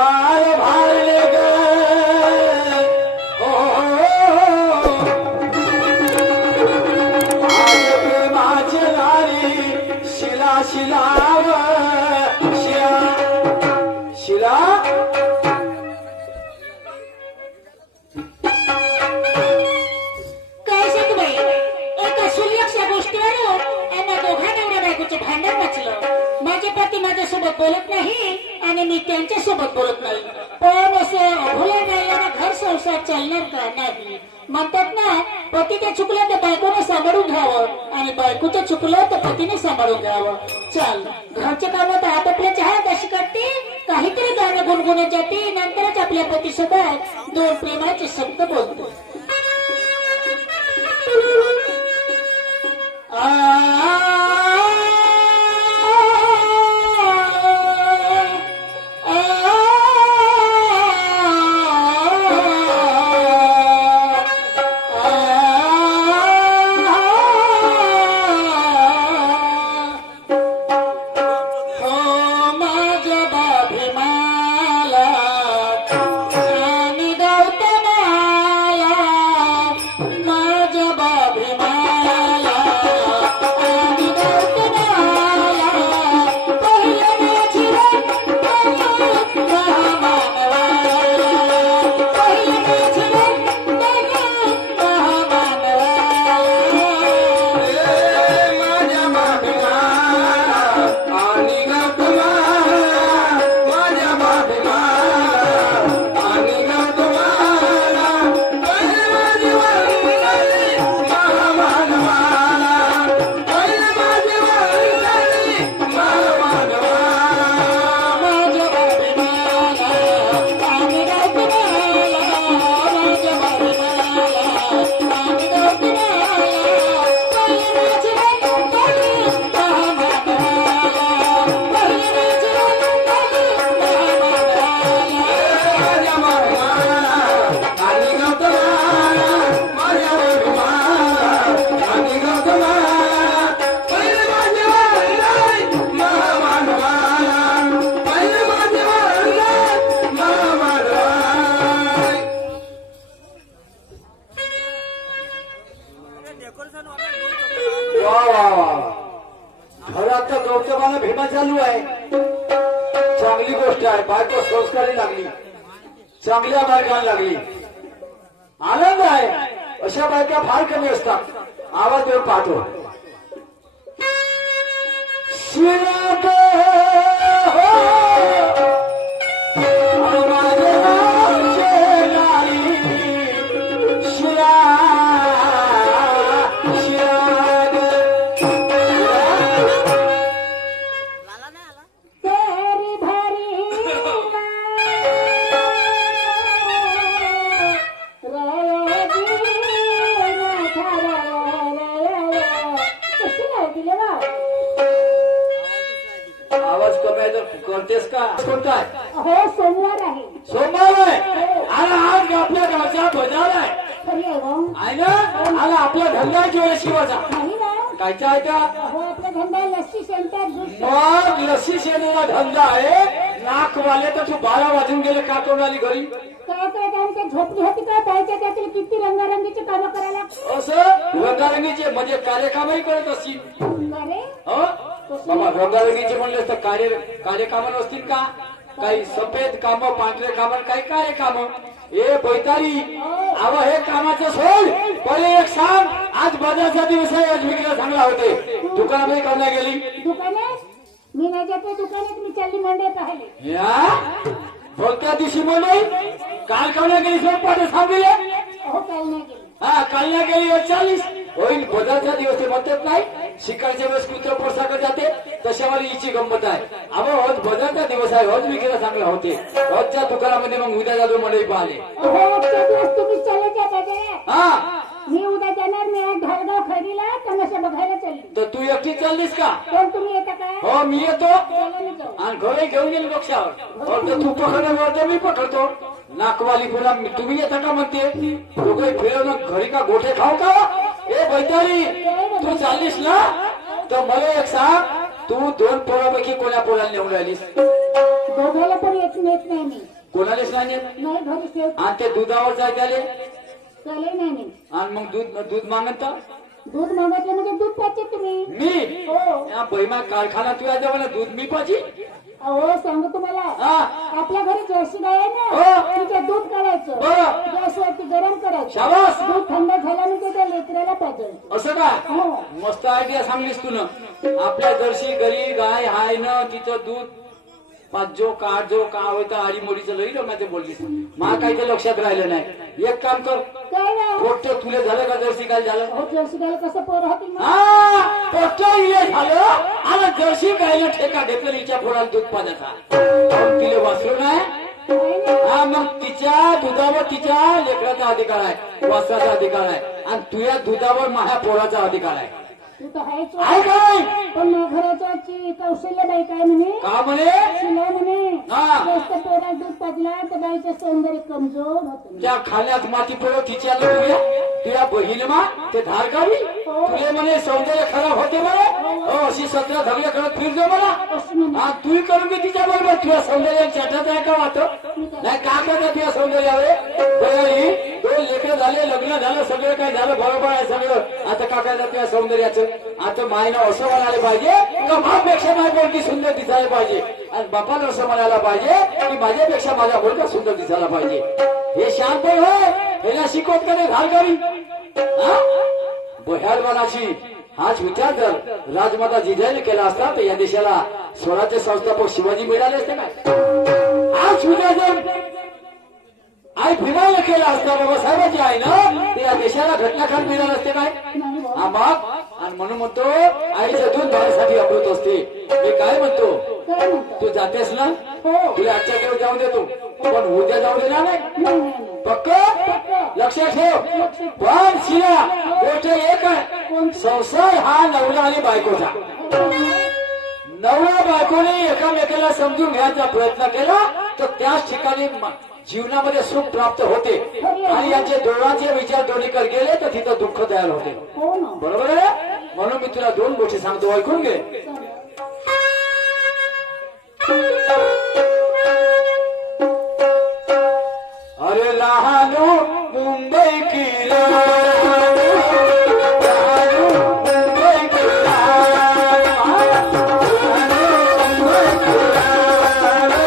गाय भारले ग आज प्रेमाची नारी शिला शिलाव शिला माझ्यासोबत बोलत नाही आणि मी त्यांच्यासोबत बोलत नाही पण असं अभोला गायला घर संसार चालणार का नाही म्हणतात ना पतीने चुकलं तर बायकोने सांभाळून घ्यावं आणि बायकोचं चुकलं तर पतीने सांभाळून घ्यावं चल घरच्या कामात आटोपल्या चहा अशी करते काहीतरी गाणं गुणगुणत जाते नंतरच आपल्या पतीसोबत दोन प्रेमाचे शब्द बोलतो घरात तर गौतमाला भीमा चालू आहे चांगली गोष्ट आहे बायको संस्कारी लागली चांगल्या बायकांना लागली आनंद आहे अशा बायका फार कमी असतात आवाज देऊन पाहतो आवाज कमी आहे तर करतेस का कोणता आहे हो सोमवार आहे सोमवार आहे अरे आज आपल्या गावचा बाजार आहे ना अरे आपला धंदा किंवा शिवाचा कायचा आहे का आपला धंदा लस्सी सेंटर मग लस्सी सेनेला धंदा आहे नाकवाले तर तू 12 वाजून गेले का करून आली घरी काय झोपली होती का बायच्या त्यातील किती रंगारंगीचे काम करायला असं रंगारंगीचे म्हणजे कार्यक्रमही करत असतील बाबा रंगारंगीचे म्हणले तर कार्यकाम नसतील का काही सफेद काम पांढरे काम काही कार्यकाम ए बैतारी अव हे कामाचं सोड पहिले एक सांग आज बाजारचा दिवस आहे आज विक्रीला चांगला होते दुकानामध्ये का नाही गेली दुकानात मी नाही जाते दुकानात मी चालली मंडई पाहिले या बोलत्या दिवशी मंडई काल का नाही गेली सोड सांगितले हो काल नाही गेली हा काल नाही गेली 40 होईल बाजारचा दिवस ते म्हणतात नाही शिकायच्या वेळेस कुत्र पोरसाकडे जाते तशावर हिची गंमत आहे अहो होत बाजारचा दिवस आहे होत विक्रीला चांगला होते होतच्या दुकानामध्ये मग उद्या जातो मंडई पाहिले तुम्ही चालत हा मी उद्या जाणार मी आज धारगाव खरेदीला तमाशा बघायला चालली तर तू एकटी चाललीस का पण तुम्ही येता काय हो मी येतो आणि घरी घेऊन गेलो डोक्यावर तू पकडल्यावर तर मी पकडतो नाकवाली पुन्हा तुम्ही येता का म्हणते दोघे फिरवणं घरी का गोठे खाऊ का ए बैतारी तू चाललीस ना तर मला एक सांग तू 2 पोरापैकी कोण्या पोराला निवडून आलीस दोघाला पण येत नाही मी कोणालाच नाही येत. नाही घरी ठेव आणि ते दुधावर जाय त्याले त्याला नाही मी आणि मग दूध मागत दूध मागितलं म्हणजे दूध पाहिजे तुम्ही मी हो या बहिमा कारखाना तुझ्या जवळ दूध मी पाहिजे. अहो सांगू तुम्हाला हा आपल्या घरी जर्सी गाय आहे हो. ना तिचं दूध काढायचं बरं. गॅसवरती गरम करायचं शाबास. दूध थंड झाल्यानंतर त्या लेकराला पाहिजे असं का हो मस्त आयडिया सांगलीस तू न. आपल्या जर्सी घरी गाय हाय ना तिचं दूध पाचजो काढजो का होता आडी मोडीचं लई रमायचं बोललीस. मा काही ते लक्षात राहिलं नाही. एक काम कर काय ना पोट्ट तुले झालं का जर्सी काय झालं. अहो जर्सी गायला कसं पोर होतील मग? हा पोट्ट इले झालं आणि जर्सी गायला ठेका घेतलं हिच्या पोराला दूध पाण्याचा तिले वाचलो नाही. नाही ना. हा मग तिच्या दुधावर तिच्या लेकराचा अधिकार आहे वासराचा अधिकार आहे आणि तुझ्या दुधावर माझ्या पोराचा अधिकार आहे. तू तर आहेच आहे काय पण घराची कौशल्यबाई काय म्हणे का म्हणे शिला म्हणे हा. जास्त पोरात दूध पाजला तर बाईचं सौंदर्य कमजोर होतं त्या खाण्यात माती पडो तिच्या तुझ्या बहीण मा ते धार काढी तुले म्हणे सौंदर्य खराब होते म्हणे. हो अशी 17 धगले करत फिरतो मला. अशी म्हणे हा तू करून घे तिच्या बरोबर तुझ्या सौंदर्य चटत आहे का वाटत नाही का करत तुझ्या सौंदर्यावर बयाई 2 लेकरं झाले लग्न झालं सगळं काय झालं बरोबर आहे सगळं. आता का काय तुझ्या सौंदर्याचं आता मायनं असं म्हणायला पाहिजे का बापपेक्षा माझी मुलगी सुंदर दिसायला पाहिजे आणि बापानं असं म्हणायला पाहिजे की माझ्यापेक्षा माझा मुलगा सुंदर दिसायला पाहिजे. हे शांतपण होय ह्याला शिकवत का नाही घालगावी बह्यालवानाची हाच विचार जर राजमाता जिजाईने केला असता तर या देशाला स्वराज्य संस्थापक शिवाजी मिळाले असते काय. हाच विचार जर आई भीमाने केला असता बाबासाहेबांची आहे ना ते या देशाला घटनाक्रम मिळाले असते काय. नाही बुवा. हा मग आणि म्हणून म्हणतो आईचं दूध भावासाठी अमृत असते. मी काय म्हणतो काय म्हणतो तू जातेस ना हो तुला आजच्या दिवस जाऊ देतो पण उद्या जाऊ देणार नाही. नाही नाही नाही. पक्क लक्षात ठेव. पण शिला गोष्ट एक आहे संसार हा नवरा आणि बायकोचा. नवरा बायकोने एकामेकाला समजून घ्यायचा प्रयत्न केला तर त्याच ठिकाणी जीवनामध्ये सुख प्राप्त होते आणि यांचे दोघांचे विचार दोन्हीकडे गेले तर तिथं दुःख तयार होते. हो ना बरोबर आहे. म्हणून मी तुला 2 गोष्टी सांगतो ऐकून घे. अरे लहानो मुंबई की राणी, लहानो मुंबई की राणी, लहानो मुंबई की राणी,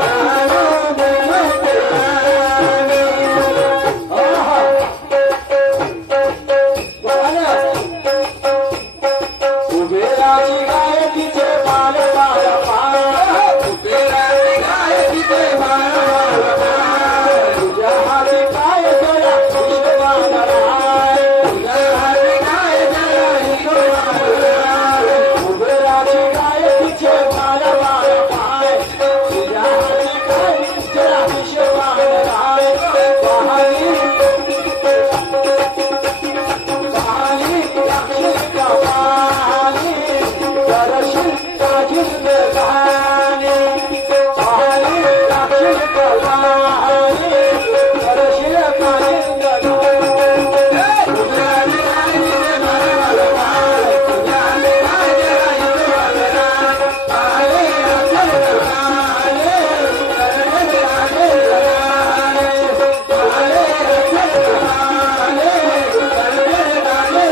लहानो मुंबई की राणी. आहा. कुबेराची गाय तिचे बाळ बाळ पाय, कुबेराची गाय तिचे बाळ बाळ पाय, तुझ्या हाती काय जरा हिशोबान राय, तुझ्या हाती काय जरा हिशोबान राय. कुबेराची गाय तिचे बाळ बाळ पाय, तुझ्या हाती काय जरा हिशोबान राय. पाहणी पाहणी लागशील का पाहणी करशील का जिंदगानी, पाहणी लागशील का पाहणी करशील का जिंदगानी. तुझ्याने काय दिले मला पाय, तुझ्याने काय दिला हिशोबान राय. पाहणी लागशील का पाहणी करशील का जिंदगानी, पाहणी लागशील का पाहणी करशील का जिंदगानी.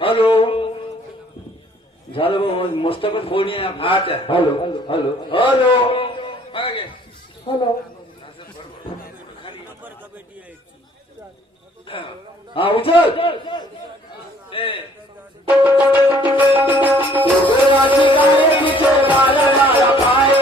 हॅलो झालं बाबा मस्त पण फोन आहे. हॅलो हॅलो हॅलो हॅलो हा उचल. कुबेराची गाय तिचे बाळ बाळ पाय,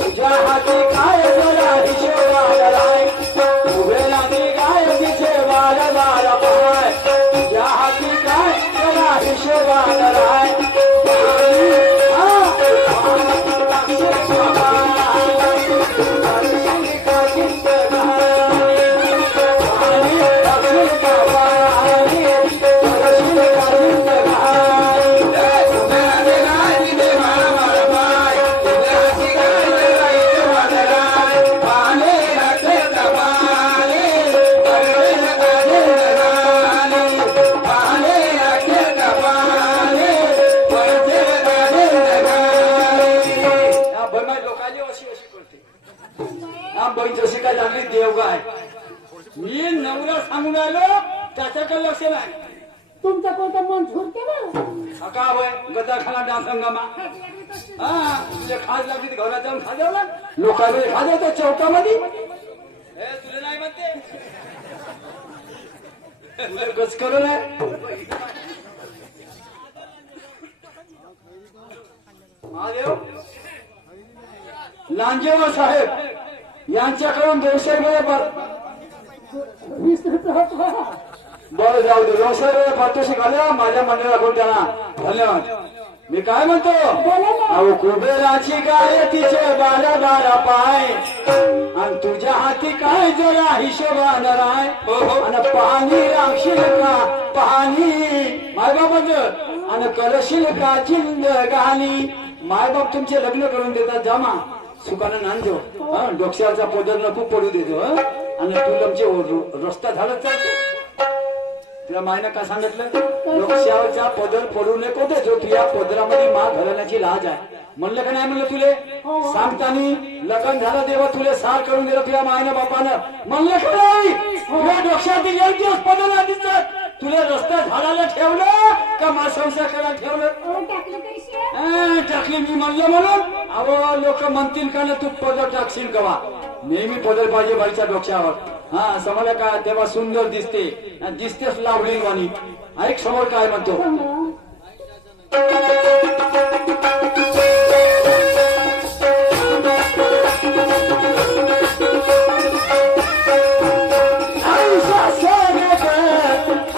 तुझ्या हाती काय जरा हिशोबान राय. कुबेराची गाय तिचे बाळ बाळ पाय, तुझ्या हाती काय जरा हिशोबान राय. पाणी पुऱ्या सांगून राहिलो त्याच्याकडे लक्ष नाही. तुमचं कोणतं मन झुरते ना का होय गदाखाना डान्स हंगामा हा तुझे खास लागली घरात जाऊन खाजवला लोकांमध्ये खाजवतो चौकामध्ये. हे तुला नाही म्हणते तुला गच करू नये. महादेव लांजेवर साहेब यांच्याकडून 200 रुपये 20 रुपये होतो. बरं जाऊ दे. 200 रुपये पाठवशी घाल्या माझ्या मंडळाकडून त्यांना धन्यवाद. मी काय म्हणतो अहो कुबेराची गाय तिचे 12 पाय आणि तुझ्या हाती काय जरा हिशोबान राय आणि पाणी राखशील का पाणी मायबापाचं आणि करशील का जिंदगानी. मायबाप तुमचे लग्न करून देतात जामा सुखानं नांदो डोक्याचा पदर नको पडू देतो आणि तुला तुमचे रस्ता झाला चालतो. तुला मायनं काय सांगितलं डोक्यावरचा पदर पडू नको देतो तुझ्या पदरामध्ये मा घालण्याची लाज आहे म्हणलं का नाही म्हणलं तुले सांगतानी लग्न झालं तेव्हा तुले सार करून दिलं तुझ्या मायनं बापानं म्हणलं का नाही तुझ्या डोक्यातील एक दिवस पदर आधीच तुला रस्ता झाडाला ठेवलं का मा संसार करायला ठेवलं. टाकली मी म्हणलं म्हणून अहो लोक म्हणतील का ना तू पदर टाकशील कवा नेहमी पदर पाहिजे बाईच्या डोक्यावर. हा समजा काय तेव्हा सुंदर दिसते दिसतेच लावली वाणी. ऐक समोर काय म्हणतो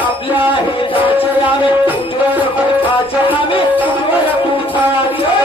आपल्या हिताचे आम्ही उठवर पुठाचे आम्ही उठवर पुठाचे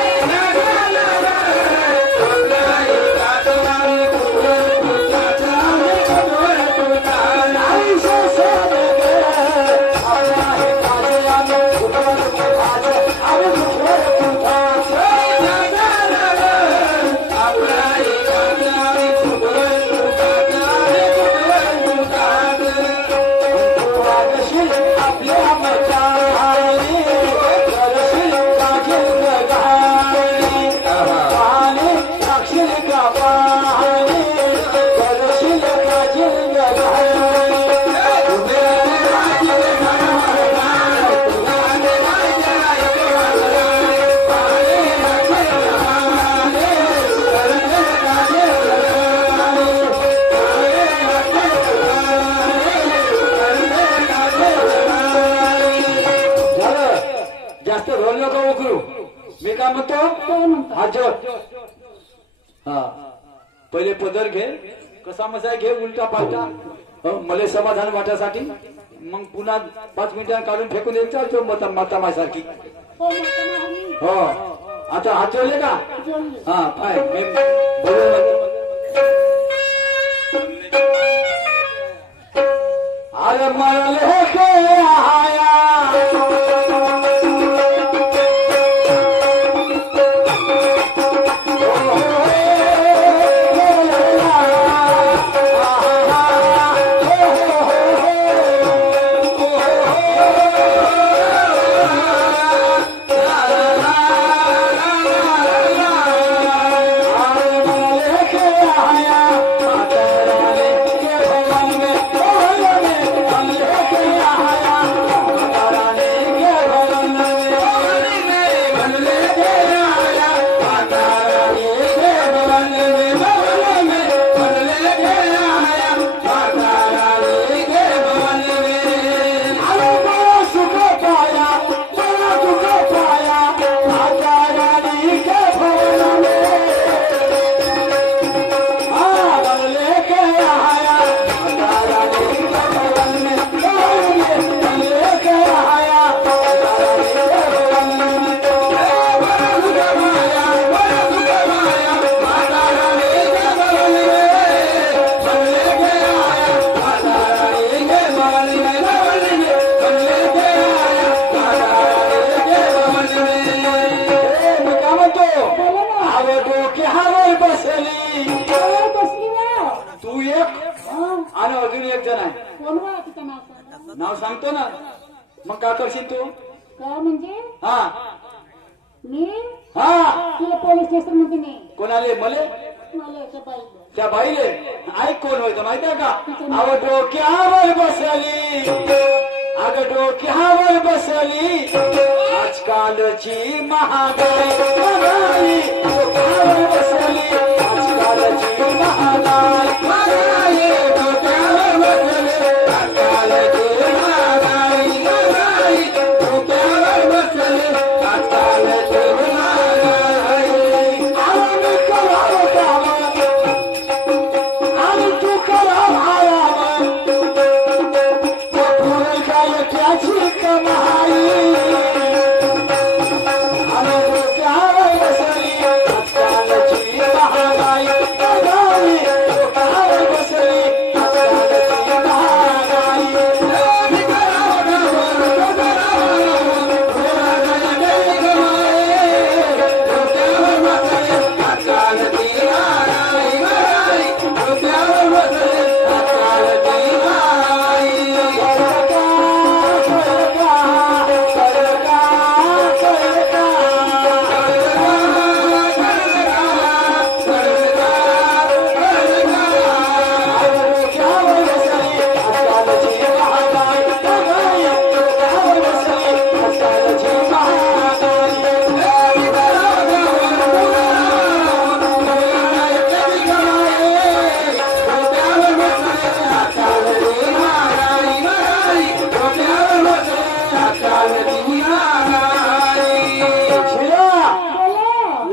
मी काय म्हणतो हा पहिले पदर घे कसा मसा घे उलटा पालटा मला समाधान वाटासाठी मग पुन्हा 5 मिनिटांनी काढून फेकून देत चालतो माता माझ्यासारखी. हो आता हात ठेवले का हा पाय मी अरे मरले के आया नाव सांगतो ना मग काय करशील तू काय म्हणजे हा मी हा तुला पोलीस स्टेशन मध्ये नाही कोणाले मले मला एका बाईला त्या बाईले ऐक कोण होतं माहितीये का? अव डोक्यावर बसली, अग डोक्यावर बसली आजकालची महागाई, डोक्यावर बसली आजकालची महागाई, डोक्यावर बसली आजकालची महागाई, डोक्यावर बसली आजकालची महागाई. आणि करावं काम आणि तू करावं त्याची कमाई, आणि डोक्यावर बसली आजकालची महागाई, डोक्यावर बसली आजकालची महागाई.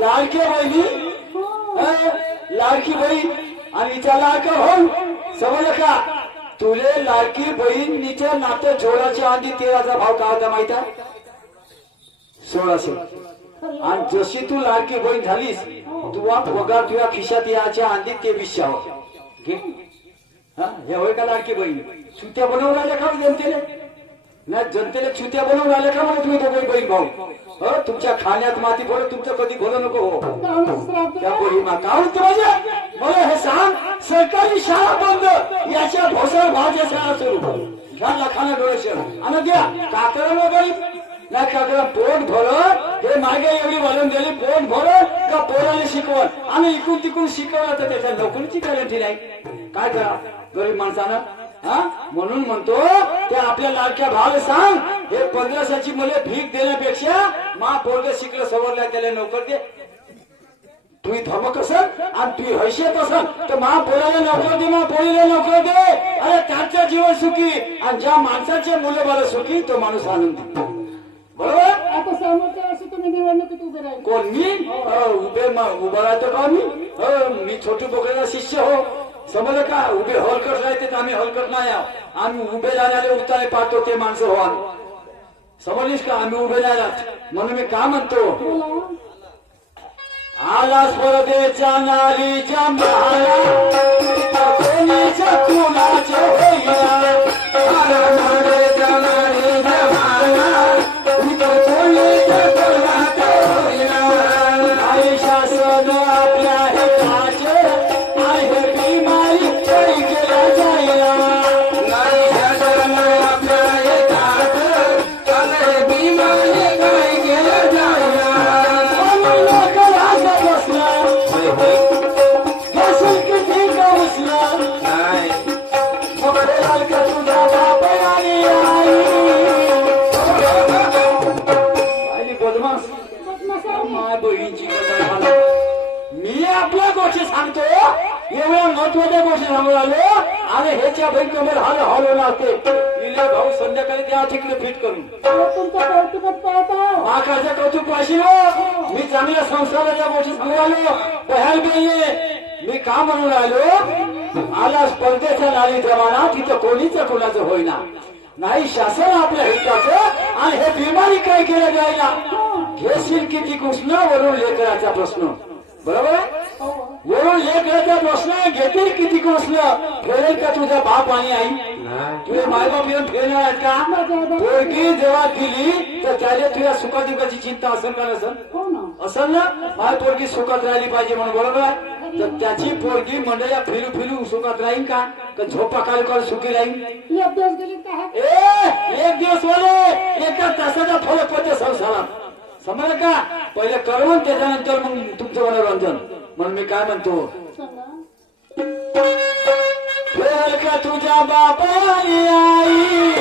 लाडकी बहिणी, लाडकी बहीण आणि हिचा लाडका भाऊ, समजलं का? तुले लाडकी बहिणीच्या नातं जोडाच्या आधी 13चा भाव काय होता माहिती आहे? 1600. आणि जशी तू लाडकी बहीण झालीस तुझा पगार तुझ्या खिशात याच्या आधी 2300 घे. हे होय का लाडकी बहीण? चुत्या बनवून राहिल्या का जनतेने? नाही, जनतेला चुत्या बनवून राहिल्या का मला तुम्ही दोघे बहीण भाऊ? तुमच्या खाण्यात माती पडत तुमचं कधी भलं नको हो. त्या बहिणा का होतं माझ्या? मला हे सांग, सरकारी शाळा बंद, याच्या भोसर भावच्या शाळा सुरू, घ्या लाखाना डोळेश्वर आणि द्या कातराला गरीब नाही, कातरा पोट भरत हे मागे एवढी वाढून दिली, पोट भरत का पोराने शिकवत आणि इकून तिकून शिकवलं तर त्याच्या नोकरीची गॅरंटी नाही. काय करा गरीब माणसानं? म्हणून म्हणतो त्या आपल्या लाडक्या भावाला सांग, हे 1500ची मुले भीक देण्यापेक्षा मा पोरग शिकलं सवरलं त्याला नोकर दे. तू धमक असल आणि तू हैसियत असल तर मा पोराला नोकर दे, मा पोरीला नोकर दे. अरे त्याचं जीवन सुखी आणि ज्या माणसाचे मुलं बाळ सुखी तो माणूस आनंदी. बरोबर? आता सामर्थ्य असं तुम्ही निवडणुकीत उभे राहिले. कोण मी? उभं राहतो का मी? मी छोटू बोकड्याचा शिष्य हो, समजलं का? उभे हलकट राहते आम्ही हलकट नाही आहोत. आम्ही उभे राहणारे उतारे पाहतो ते माणसं हो आम्ही. समजलीस का? आम्ही उभे राहणार. म्हणून मी का म्हणतो, आला स्पर्धेच्या नारीच्या महारा कोणीच्या कुणाचे होईना, आला स्पर्धेच्या नारीच्या महारा कोणीच्या कुणाचे होईना. आई शासन आपल्या हिताचे आहे बिमारी काही केला जाईना, आई शासन आपल्या हिताचे आहे बिमारी काही केला जाईना. मी आपल्या गोष्टी सांगतो, एवढ्या महत्वाच्या गोष्टी सांगू आलो. आणि ह्याच्या बहीण कमर हाल हॉल असते तिला भाऊ संध्याकाळी त्या ठिकाणी फिट करून तुमचं कौतुकात पाहता आकाशच्या कौतुक पाशी. मी चांगल्या संस्काराच्या गोष्टी सांगू आलो. पहायला पाहिजे मी का म्हणून आलो, आला स्पर्धेचा नारी जमाना तिथं कोणीच कोणाचं होईना. नाही शासन आपल्या हिताचं आणि हे बिमारी काय केलं जायला. घेशील किती कृष्ण वरून लेकराचा प्रश्न. बरोबर आहे? वरून लेकराचा प्रश्न घेतील किती कृष्ण. फेरेल का तुझा बाप आणि आई? तुझे मायबाप येऊन फेरणार आहेत का? पोरगी जेव्हा दिली तर त्याला तुझ्या सुखादुखाची चिंता असेल का नसेल? असेल ना. माझी पोरगी सुखात राहिली पाहिजे म्हणून. बरोबर आहे? तर त्याची पोरगी मंडळ्या फिरू फिरू सुखात राहील का? झोपा काल काल सुखी राहील? एक दिवस वाले एका तासाचा फरक पडतो संसारात. समजलं का? पहिले करवून त्याच्यानंतर मग तुमचं मनोरंजन. म्हणून मी काय म्हणतो, म्हणल का तुझ्या बापाने आई